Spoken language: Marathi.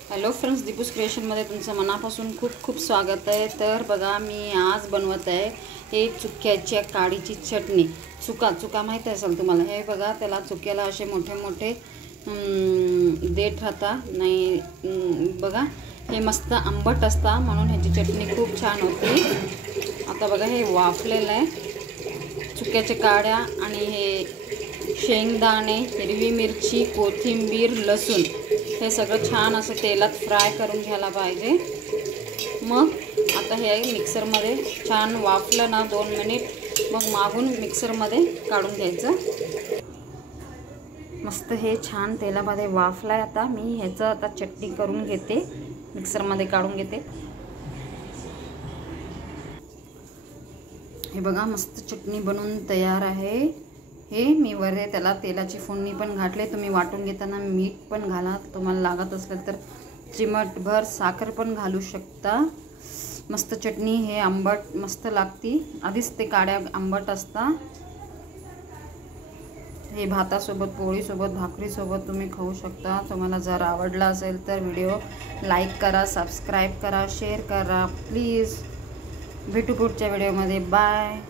हॅलो फ्रेंड्स, दीपूस क्रिएशनमध्ये तुमचं मनापासून खूप खूप स्वागत आहे। तर बघा, मी आज बनवत आहे हे चुक्याच्या काडीची चटणी। चुका माहीत असेल तुम्हाला। हे बघा, त्याला चुक्याला असे मोठे मोठे देठ राहतात नाही। बघा, हे मस्त आंबट असता म्हणून ह्याची चटणी खूप छान होती। आता बघा, हे वाफलेलं आहे चुक्याच्या काड्या आणि हे शेंगदाणे, हिरवी मिरची, कोथिंबीर, लसूण हे सगळं छान असं तेलात फ्राय करून घ्यायला पाहिजे। मग आता हे मिक्सरमध्ये छान वाफलं ना 2 मिनिट, मग मागून मिक्सरमध्ये काढून घ्यायचं। मस्त हे छान तेलामध्ये वाफलाय। आता मी ह्याचं आता चटणी करून घेते, मिक्सरमध्ये काढून घेते। हे बघा, मस्त चटणी बनवून तयार आहे। हे मी वरे त्याला तेलाची फोडणी पण घातले। तुम्ही वाटून घेताना मीठ पण घाला, तुम्हाला लागत असेल तर चिमटभर साखर पण घालू शकता। मस्त चटणी हे आंबट मस्त लागती, आधीच ते काड्या आंबट असता। हे भातासोबत, पोळीसोबत, भाकरीसोबत तुम्ही खाऊ शकता। तुम्हाला जर आवडला असेल तर व्हिडिओ लाईक करा, सबस्क्राईब करा, शेअर करा प्लीज। भेटू पुढच्या व्हिडिओमध्ये। बाय।